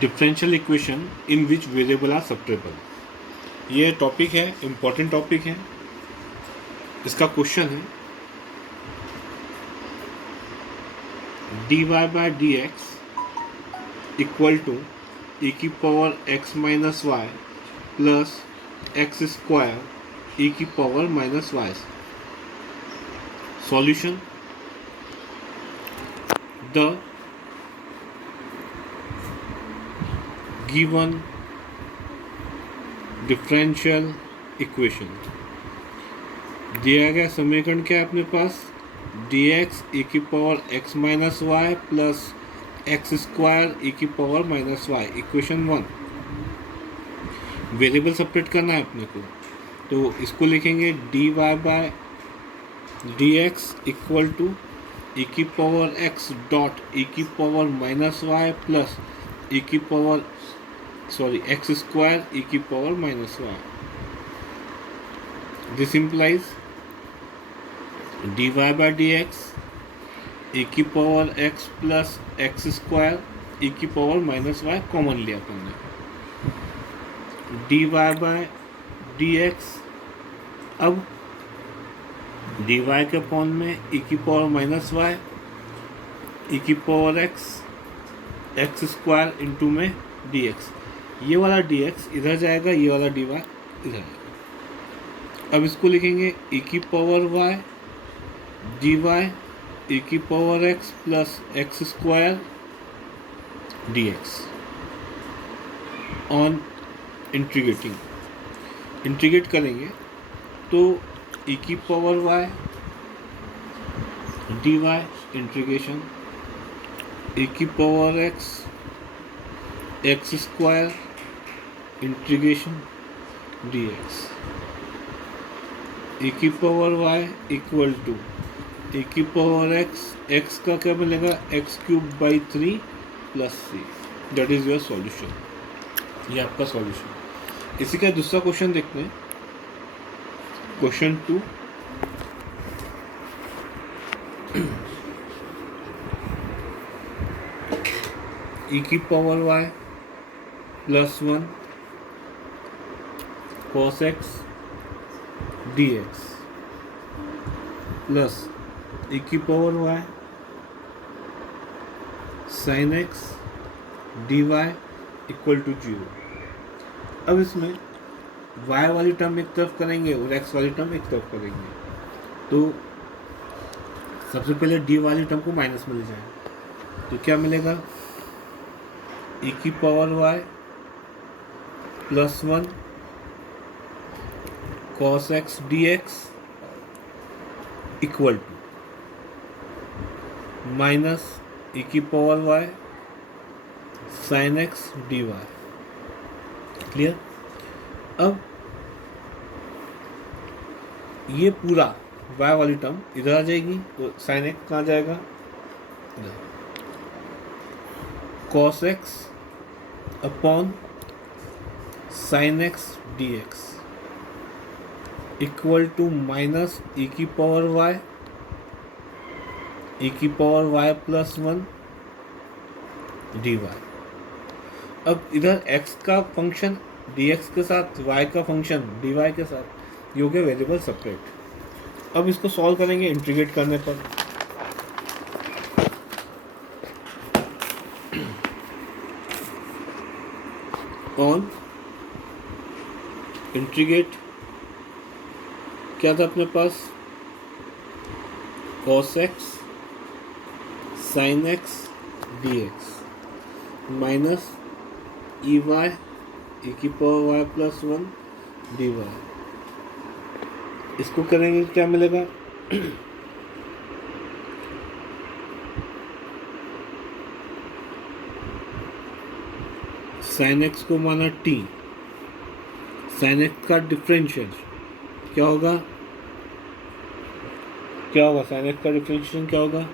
Differential equation in which variable are separable. ये topic है, important topic है। इसका क्वेश्चन है dy by d x equal to e की power x minus y plus x square e की power minus y. Solution: the given differential equation. दिया गया समीकरण क्या है अपने पास? dx e की power x minus y plus x square e की power minus y. Equation 1। Variable separate करना है अपने को, तो इसको लिखेंगे dy by d x equal to e की पावर x डॉट e की power minus y plus e की पावर एक्स स्क्वायर e की power minus y. This implies dy by d x e की power x plus x square e की power minus y common लिया अपन ने। dy by d x, अब dy के form में e की पावर माइनस वाई e की पावर एक्स स्क्वायर इंटू में dx। ये वाला dx इधर जाएगा, ये वाला dy इधर जाएगा। अब इसको लिखेंगे e की पावर y dy e की power x plus x square dx on integrate करेंगे तो e की power y dy integration e की power x square integration dx e की power y equal to e की पावर x का क्या मिलेगा? X cube by 3 plus c. That is your solution. ये आपका सॉल्यूशन। इसी का दूसरा क्वेश्चन देखते हैं। क्वेश्चन 2, e की power y plus 1 cos x dx plus e की power y sin x dy equal to 0। अब इसमें y वाली टर्म एक तरफ करेंगे और x वाली टर्म एक तरफ करेंगे, तो सबसे पहले d वाली टर्म को माइनस मिल जाए तो क्या मिलेगा? e की power y plus 1 cos x dx equal to minus e की power y sin x dy। Clear? अब ये पूरा y वाली टर्म इधर आ जाएगी, तो sin x कहाँ जाएगा? इधर। cos x upon sin x dx equal to minus e की पावर y प्लस 1 dy। अब इधर x का फंक्शन dx के साथ y का फंक्शन dy के साथ, ये हो गया वेरिएबल सेपरेट। अब इसको सॉल्व करेंगे इंटीग्रेट करने पर। ऑन इंटीग्रेट क्या था अपने पास? cos x sin x dx minus e की पावर y प्लस 1 dy। इसको करेंगे क्या मिलेगा? sin x को माना t, sin x का डिफरेंशियल क्या होगा? sin x का डिफरेंशिएशन क्या होगा?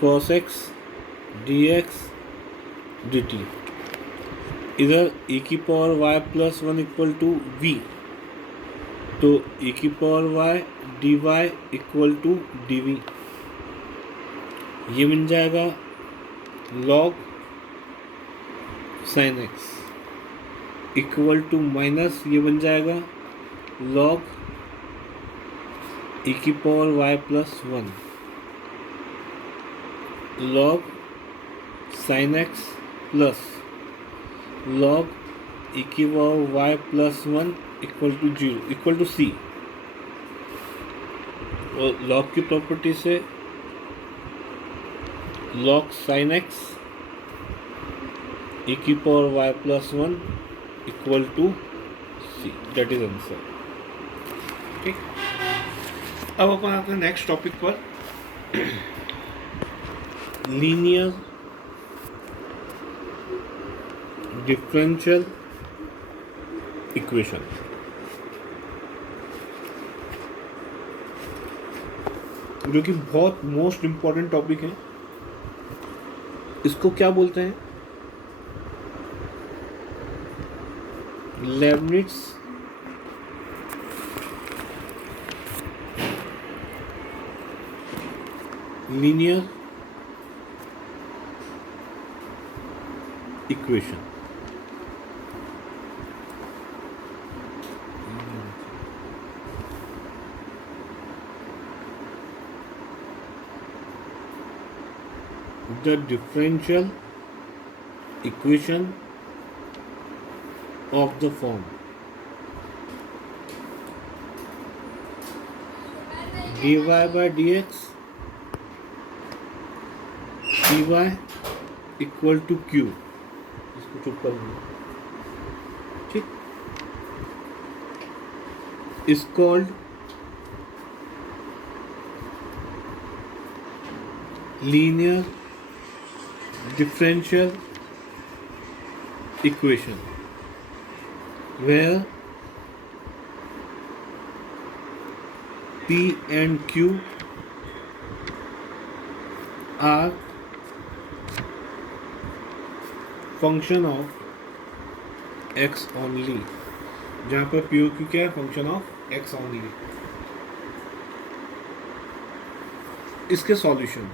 cos x dx dt। इधर e की power y plus 1 equal to v, तो e की power y dy equal to dv। ये बन जाएगा log sine X equal to minus ये बन जाएगा लॉग ई की power Y plus one log sine X plus log E की power Y plus one equal to zero equal to C. और log की प्रॉपर्टी से लॉग साइन एक्स ई की power Y plus one equal to c, that is answer. ठीक, अब अपन आते हैं नेक्स्ट टॉपिक पर, लीनियर डिफरेंशियल इक्वेशन। जो कि बहुत मोस्ट इम्पॉर्टेंट टॉपिक है। इसको क्या बोलते हैं? Leibniz linear equation. The differential equation of the form dy by dx dy equal to q। इसको चुप कर दो। ठीक, is called linear differential equation where P and Q are function of x only। जहाँ पर P और Q क्या है? Function of x only। इसके सॉल्यूशन,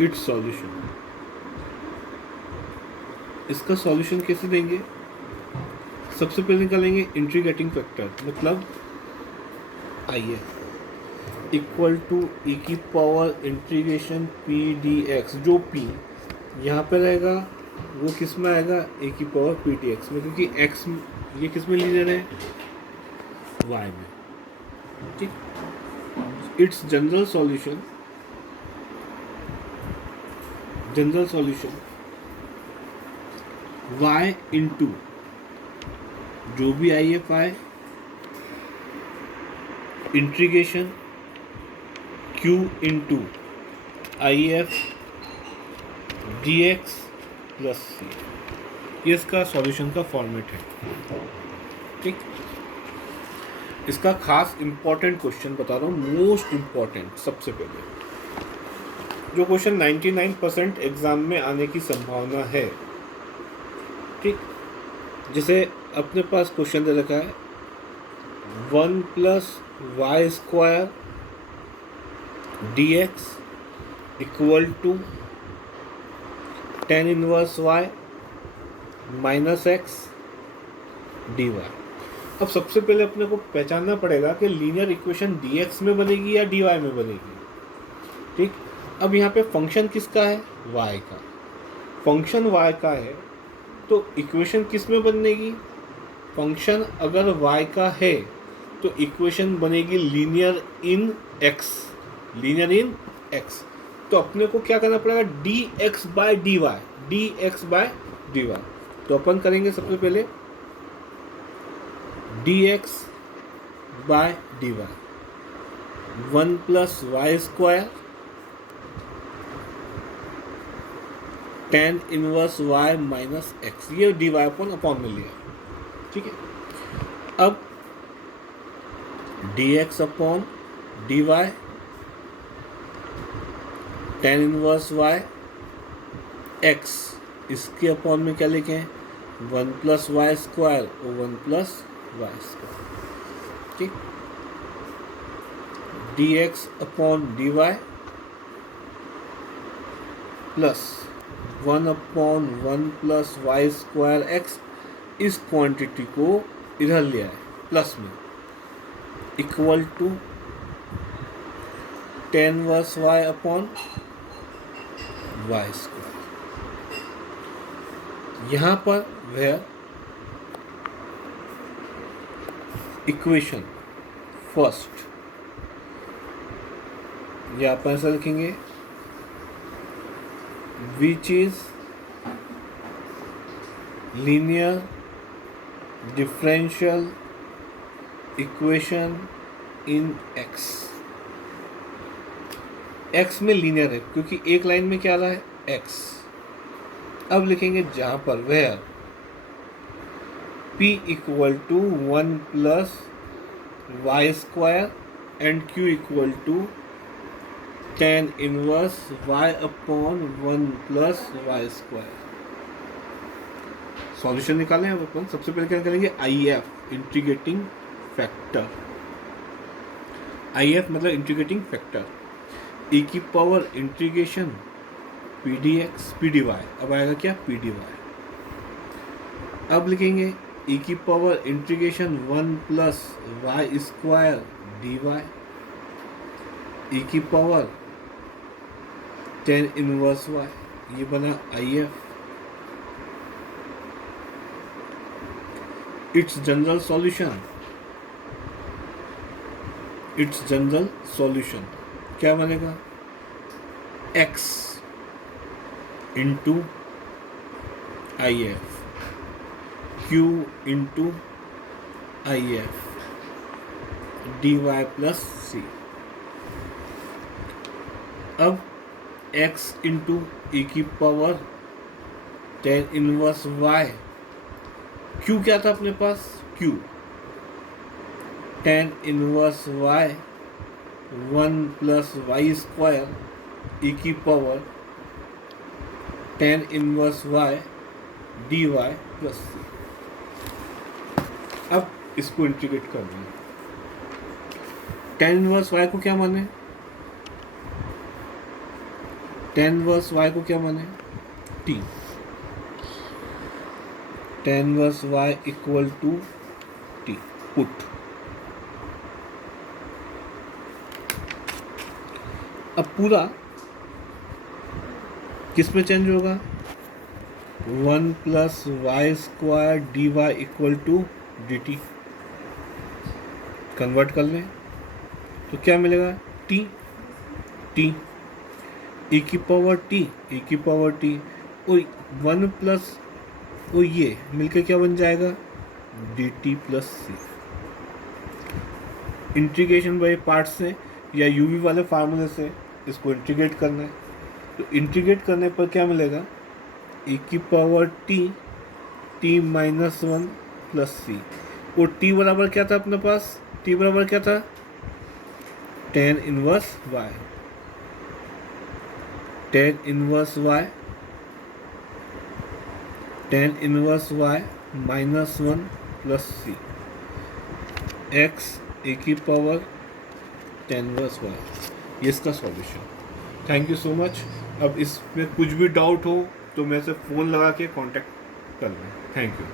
इट्स सॉल्यूशन। इसका सॉल्यूशन कैसे देंगे? सबसे पहले निकालेंगे इंटीग्रेटिंग फैक्टर, मतलब आइए इक्वल टू ई की power integration P D x. जो पी यहाँ पे रहेगा वो किस में आएगा? ए की पावर पी डी एक्स में, क्योंकि एक्स ये किस में लीनियर है? वाई में। ठीक, it's general solution y into जो भी आई एफ आए integration q into I F d x plus C. ये इसका सॉल्यूशन का फॉर्मेट है। ठीक, इसका खास इंपॉर्टेंट क्वेश्चन बता रहा हूँ, मोस्ट इम्पॉर्टेंट। सबसे पहले जो क्वेश्चन 99% एग्जाम में आने की संभावना है। ठीक, जैसे अपने पास क्वेश्चन दे रखा है 1 plus y square d x equal to tan inverse y minus x d y. अब सबसे पहले अपने को पहचानना पड़ेगा कि लीनियर इक्वेशन डी एक्स में बनेगी या डी वाई में बनेगी। ठीक, अब यहाँ पे फंक्शन किसका है? y का। फंक्शन y का है तो इक्वेशन किस में बनेगी? फंक्शन अगर y का है तो इक्वेशन बनेगी linear in x। Linear in x तो अपने को क्या करना पड़ेगा? dx by dy, dx by dy। तो अपन करेंगे सबसे पहले dx by dy 1 plus y square tan inverse y minus x, ये डी वाई अपॉन में लिया। ठीक है, अब d x upon d y tan inverse y x, इसके अपॉन में क्या लिखे हैं? 1 प्लस वाई स्क्वायर और 1 प्लस वाई स्क्वायर। ठीक, d x upon d y plus 1/1 plus y square x, इस क्वांटिटी को इधर ले आए प्लस में, equal to tan inverse y upon y square. यहाँ पर वेयर इक्वेशन फर्स्ट, या आप ऐसा लिखेंगे which is linear differential equation in x. X में लीनियर है क्योंकि एक लाइन में क्या आ रहा है एक्स। अब लिखेंगे जहां पर where p equal to 1 plus y square and q equal to tan inverse y upon 1 plus y square. Solution निकालें अब अपन सबसे पहले क्या करेंगे, IF इंटीग्रेटिंग फैक्टर। IF मतलब इंटीग्रेटिंग फैक्टर, e की पावर इंटीग्रेशन pdx pdy, अब आएगा क्या pdy। अब लिखेंगे e की power integration 1 plus y square dy, e की पावर tan इनवर्स y, ये बना IF। It's general solution, it's general solution क्या बनेगा, x into IF, q into IF, dy plus c। अब x इंटू e की power tan inverse y, q क्या था अपने पास, q tan inverse y 1 plus y square e की power tan inverse y dy plus c। अब इसको integrate कर देंगे। tan इनवर्स y को क्या माने, tan इनवर्स y को क्या माने t, tan inverse y equal to t, put. अब पूरा किस में चेंज होगा, 1 plus y square d y equal to d t. Convert कर लें तो क्या मिलेगा, टी टी ई की पावर टी, ई की पावर टी और 1 प्लस वो ये मिलकर क्या बन जाएगा, d t plus c. Integration by parts से या यूवी वाले फार्मूले से इसको इंटीग्रेट करना है, तो इंटीग्रेट करने पर क्या मिलेगा, e की power t, t minus 1 plus C, और t बराबर क्या था अपने पास, t बराबर क्या था, tan inverse y, tan inverse y, tan inverse y minus 1 plus C, x e की पावर tan इनवर्स y, ये इसका solution. Thank you so much. अब इसमें कुछ भी डाउट हो तो मेरे से फ़ोन लगा के कांटेक्ट कर लें। Thank you.